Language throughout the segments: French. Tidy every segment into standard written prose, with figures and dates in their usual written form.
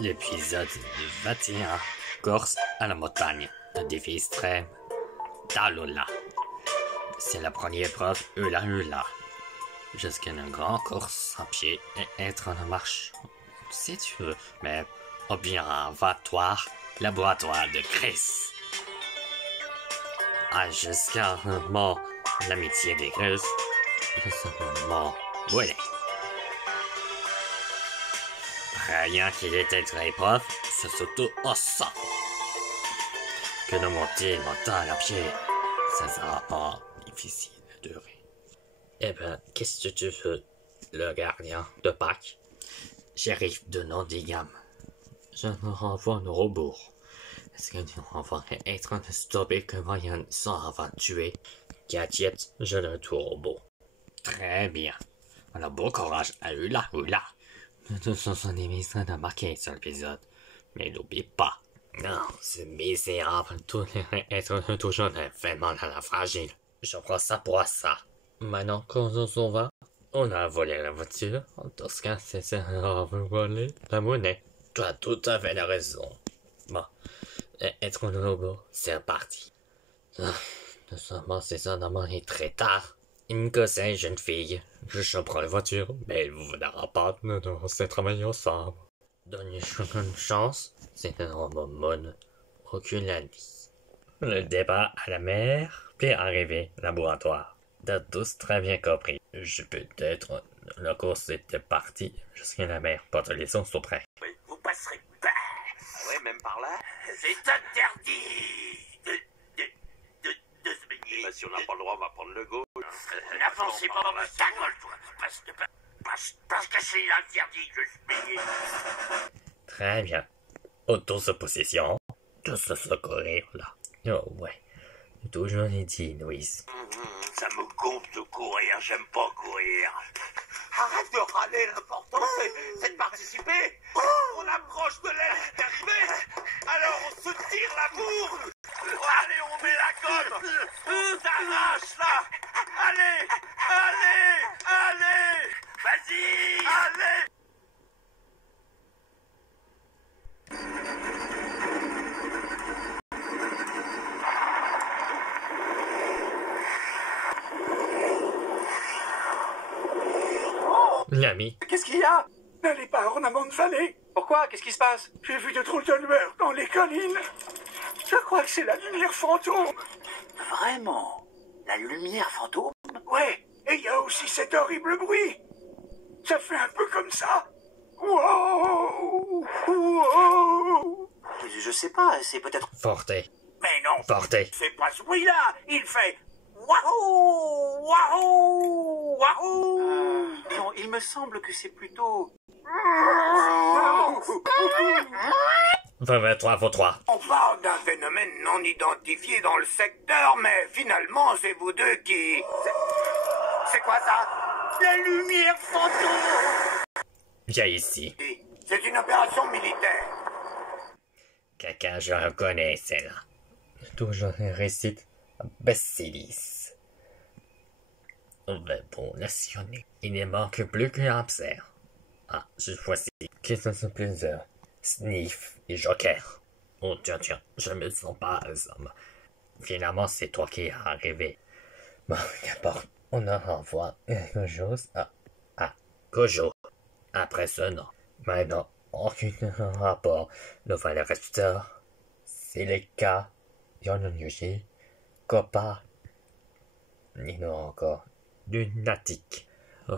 L'épisode 21, course à la montagne, un défi extrême, Talola. C'est la première épreuve hula hula. Jusqu'à une grande course en pied et être en marche, si tu veux, mais observatoire, laboratoire de Chris. Jusqu'à un moment, l'amitié des Chris, ce moment, voilà. Rien qu'il était très prof, c'est surtout au ça. Que de monter une montagne à pied, ça sera pas difficile à durer. Eh ben, qu'est-ce que tu veux, le gardien de Pâques? J'arrive de Nottingham. Je me renvoie au rebours. Est-ce que nous renvoie être en train de stopper que moyen sans avoir tué? Gadget, je le tour au robot. Très bien. On a beau courage à hula hula. Nous sommes des mises à marquer sur l'épisode. Mais n'oublie pas. Non, c'est misérable. Tous les êtres toujours vraiment à la fragile. Je prends ça pour ça. Maintenant qu'on s'en va, on a volé la voiture. En tout cas, c'est ça, on veut voler la monnaie. Tu as tout à fait raison. Bon, être un robot, c'est reparti. Nous sommes c'est ça, il est très tard. Une cousin, jeune fille. Je prends la voiture, mais elle vous donnera pas. Nous devons travailler ensemble. Donnez une chance, c'est un robot mode. Aucune lundi. Le départ à la mer, puis arriver au laboratoire. T'as tous très bien compris. Je peux être. La course était partie jusqu'à la mer. Pas de leçons sont prêts. Mais vous passerez pas. Ouais, même par là. C'est interdit de se baigner. Bah, si on n'a pas le droit, on va prendre le go. N'avancez pas dans ma gueule, toi. Parce que c'est interdit de se baigner. Très bien. Autosupposition. De se secourir là. Oh ouais. Toujours dit, Louise. Ça me gonfle de courir, j'aime pas courir. Arrête de râler, l'important c'est de participer. On approche de l'aile d'arrivée, alors on se tire la bourre. Allez, on met la gomme. On s'arrache là. Allez, allez, allez. Vas-y, allez. L'ami. Qu'est-ce qu'il y a? N'allez pas en amont de vallée. Pourquoi? Qu'est-ce qui se passe? J'ai vu de drôles de lueurs dans les collines. Je crois que c'est la lumière fantôme. Vraiment? La lumière fantôme? Ouais, et il y a aussi cet horrible bruit. Ça fait un peu comme ça. Wow! Wow! Je sais pas, c'est peut-être... Forte. Mais non, Forte. c'est pas ce bruit-là. Il fait waouh! Waouh! Waouh! Non, il me semble que c'est plutôt... 23 pour 3. On parle d'un phénomène non identifié dans le secteur, mais finalement, c'est vous deux qui... C'est quoi ça? La lumière fantôme! Viens ici. C'est une opération militaire. Quelqu'un je reconnais celle-là. Toujours un récite Basilis. On va pour nationner. Il ne manque plus qu'un hamster. Ah, cette fois-ci, qui sont plusieurs. Sniff et Joker. Oh tiens, je me sens pas ensemble. Finalement, c'est toi qui es arrivé. Bon, qu'importe. On en renvoie quelque chose à Kojo. Après ce nom. Maintenant, aucun rapport. Le valeur résultat. C'est le cas. Yononushi. Copa. Nino encore. Lunatique. Oh,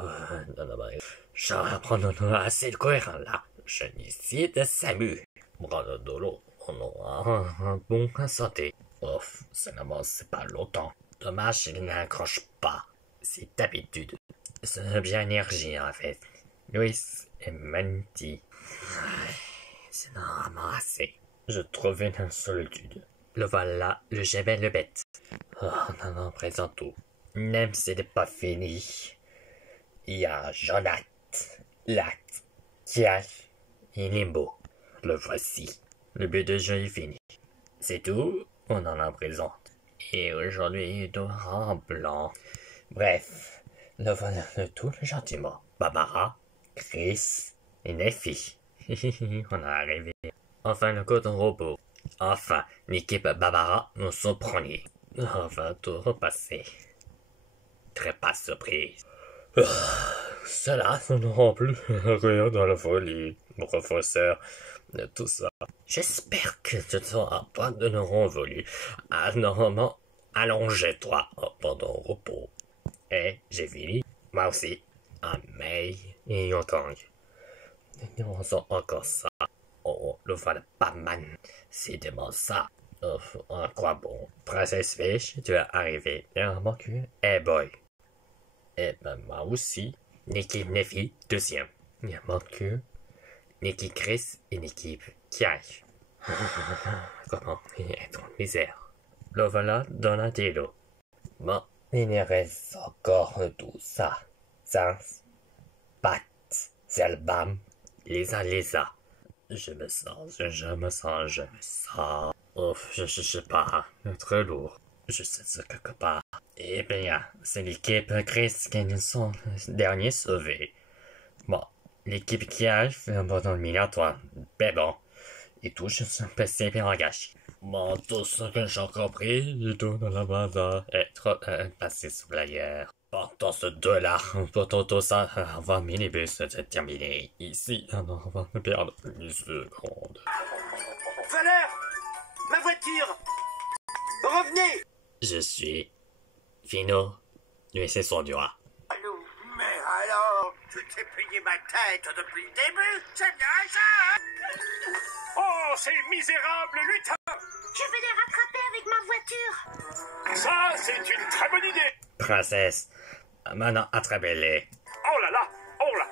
non, je reprends assez de cohérent là. Je n'essaie de Samu. Prendre de l'eau. On aura un bon santé. Ouf, ça n'avance pas longtemps. Dommage, il n'accroche pas. C'est d'habitude. C'est bien énergie en fait. Louis et Manti. C'est normalement assez. Je trouve une solitude. Le voilà, le j'aimais le bête. Oh, non, présente tout. Même si c'est pas fini. Il y a Jonathan, Lat, Kiash et Limbo. Le voici. Le but de jeu est fini. C'est tout, on en présente. Et aujourd'hui, il doit en blanc. Bref, le voilà de tout gentiment. Barbara, Chris et Neffy. On a arrivé. Enfin, le code robot. Enfin, l'équipe Barbara nous sont premiers. On va tout repasser. Très pas surprise. Cela ne rend plus rien dans la folie, mon professeur, de tout ça. J'espère que tu ne seras pas de neurones volus. Normalement, allonge-toi pendant le repos. Et j'ai fini. Moi aussi. Ah, mais il entend. On sent encore ça. Oh, le voilà pas mal. C'est vraiment ça. En quoi bon? Princesse Fish, tu es arrivé. Il en manque une. Eh boy. Eh ben, moi aussi. L'équipe Nefi, deuxième. Il en manque que l'équipe Chris et l'équipe Kiai. Comment être en misère. Le voilà Donatello. Bon, il reste encore tout ça. Sens, Pat, Zelbam, Lisa. Je me sens. Ouf, je sais pas. Très lourd. Je sais ça quelque part. Eh bien, c'est l'équipe Chris qui nous sont derniers sauvés. Bon, l'équipe qui a fait un bon éliminatoire. Mais bon, et tout, je suis passé bien engagé. Bon, tout ce que j'ai compris, du tout dans la base être passé sous la guerre. Pendant ce $, pourtant tout ça, avant le minibus c'est terminé. Ici, on va perdre une seconde. Valère! Ma voiture! Revenez! Je suis Fino, lui c'est son doigt. Allô? Mais alors, tu t'es payé ma tête depuis le début? C'est bien ça, hein? Oh, ces misérables lutins! Je vais les rattraper avec ma voiture. Ça, c'est une très bonne idée! Princesse, maintenant attrapez-les. Oh là là! Oh là!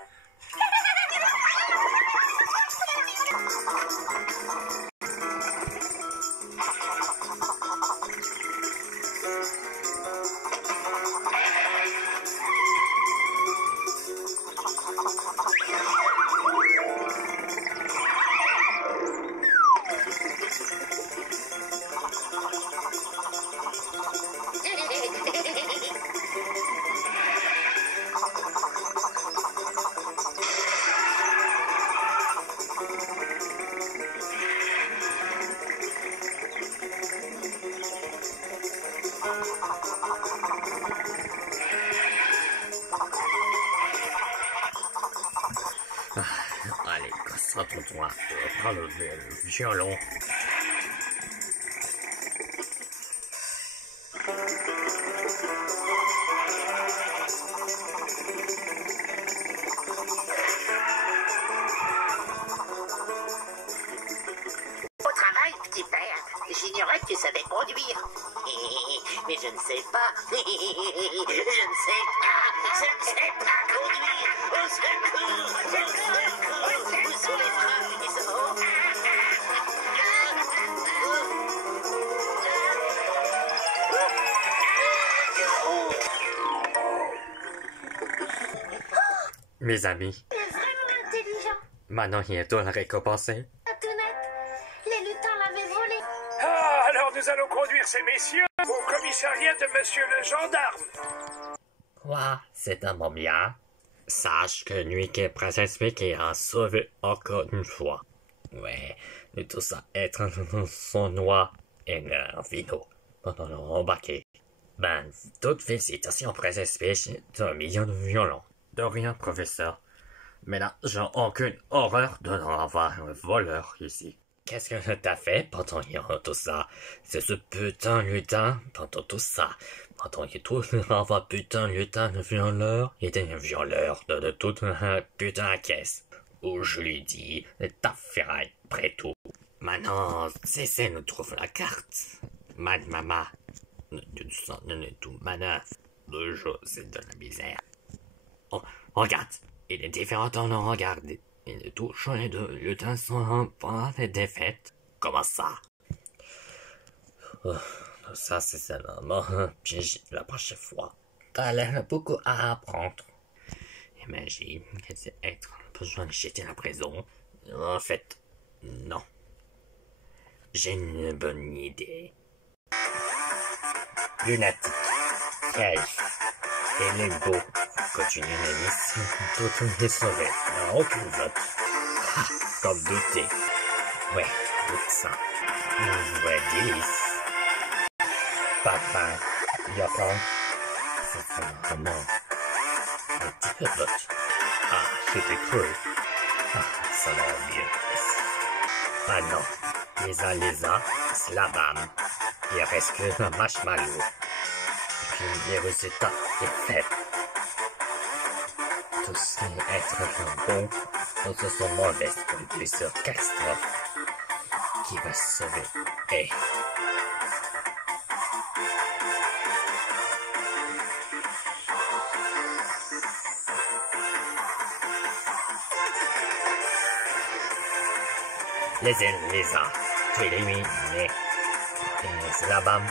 Allez, concentre-toi. Prends le violon. Au travail, petit père. J'ignorais que tu savais conduire. Mais je ne sais pas. Je ne sais pas conduire. Au secours! Au secours! Où sont les freins? Ils sont... Mes amis, Il est vraiment intelligent. maintenant il est temps de le récompenser. À tout net, les lutins l'avaient volé. Ah, alors nous allons conduire ces messieurs au commissariat de monsieur le gendarme. Quoi? C'est un bon bien. Sache que lui qui est Princesse Mickey a sauvé encore une fois. Ouais, mais tout ça être dans son noix et un vino pendant le embarqué. Ben, toutes félicitations, Princesse Peach, d'un million de violons. De rien, professeur. Mais là, j'ai aucune horreur de avoir un voleur ici. Qu'est-ce que t'as fait pendant tout ça? C'est ce putain lutin pendant tout ça. Pendant qu'il trouve avoir putain lutin de violeur, il était un violeur de toute la putain caisse. Où je lui dis, ta ferraille, près tout. Maintenant, cessez de trouver la carte. Maman, ne tout manœuvre. Le jeu, c'est de la misère. Oh, regarde, il est différent en le regard. Et tout les deux lutins sont pas des défaites. Comment ça? Ça, c'est seulement un piège la prochaine fois. T'as l'air beaucoup à apprendre. Imagine que c'est être besoin de jeter la prison. En fait, non. J'ai une bonne idée. Lunatique, Cage et Limbo continuent la mission. Tout est sauvé. Aucune vote. comme douté. Ouais, tout ça. Ouais, délice. Papa, Yoko, c'est vraiment un petit peu botch. Ah, c'était cru. Ah, ça va mieux. Ah non, les uns, c'est la bam. Il reste que un marshmallow. Et puis les résultats est faible. Tout ce qui est être bon, d'autres sont mauvaises pour plusieurs catastrophes. Qui va se sauver? Hey. Les uns, tu es éliminé. Et c'est la bam.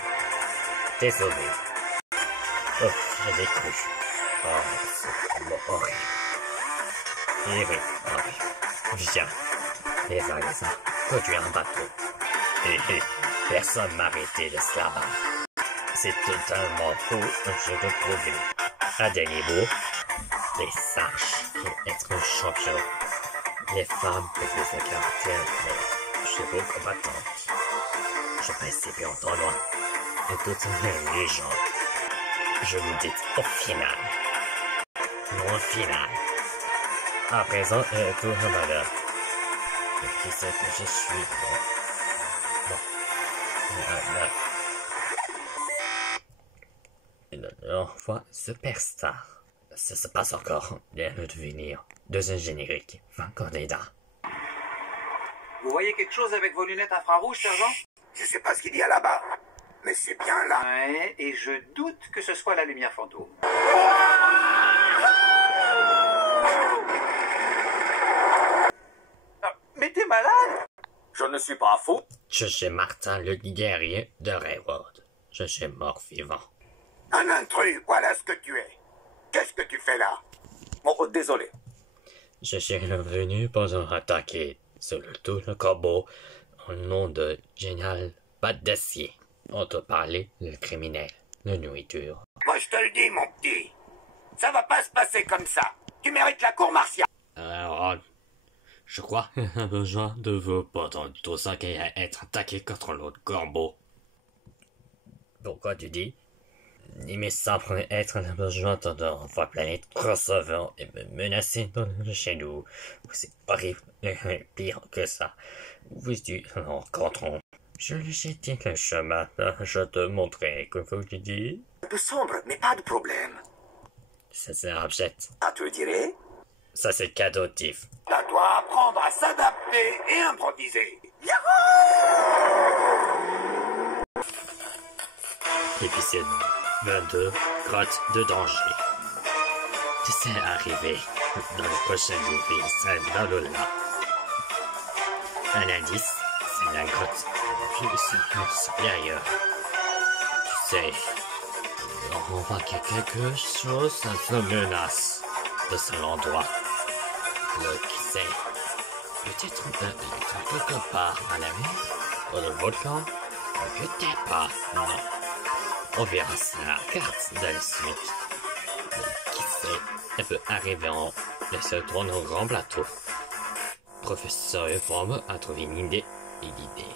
T'es sauvé. Oh, je l'ai cru. Oh, c'est horrible. Horrible. Viens. Les uns, conduire un bateau. Et personne m'a arrêté de cela. C'est totalement faux, je te prouve. À des niveaux, les sages être un champion. Les femmes peuvent les caractères, mais chevaux combattantes. Je participe en tournoi. Et toutes les gens. Je vous dis au final. Non, au final. À présent, tout un malheur. Qui c'est que je suis? Bon. Enfin, superstar. Ça se passe encore. Bien le devenir. Deuxième générique. 20 candidats. Vous voyez quelque chose avec vos lunettes infrarouges, sergent? Je sais pas ce qu'il y a là-bas, mais c'est bien là. Ouais, et je doute que ce soit la lumière fantôme. Mais t'es malade? Je ne suis pas fou. Je suis Martin, le guerrier de Railroad. Je suis mort vivant. Un intrus, voilà ce que tu es. Qu'est-ce que tu fais là? Oh, désolé. Je suis revenu pour attaquer sur le tout le corbeau au nom de Génial Patte d'Acier. On te parlait le criminel, de nourriture. Moi je te le dis, mon petit. Ça va pas se passer comme ça. Tu mérites la cour martiale. Alors, je crois qu'il a besoin de vous pendant tout ça qui a être attaqué contre l'autre corbeau. Pourquoi tu dis? Il me semble être un besoin de voir planète crossover et me menacer chez nous. C'est horrible, pire que ça. Vous rencontrons. Je lui jeté le chemin. Je te montrerai que vous lui dites. Un peu sombre, mais pas de problème. Ça c'est un objet. Ah, tu le dirais? Ça c'est cadeautif. Ça doit apprendre à s'adapter et improviser. Épisode 22, grotte de danger. Tu sais arriver dans le prochain défi, c'est dans le là. Un indice, c'est la grotte supérieure. Tu sais, on voit que quelque chose se menace de cet endroit. Qui sait, peut-être quelque part à la mer, dans le volcan, peut-être pas, non. On verra ça à la carte de la suite. Mais qui sait, elle peut arriver en se tourner au grand plateau. Professeur Forme a trouvé une idée et l'idée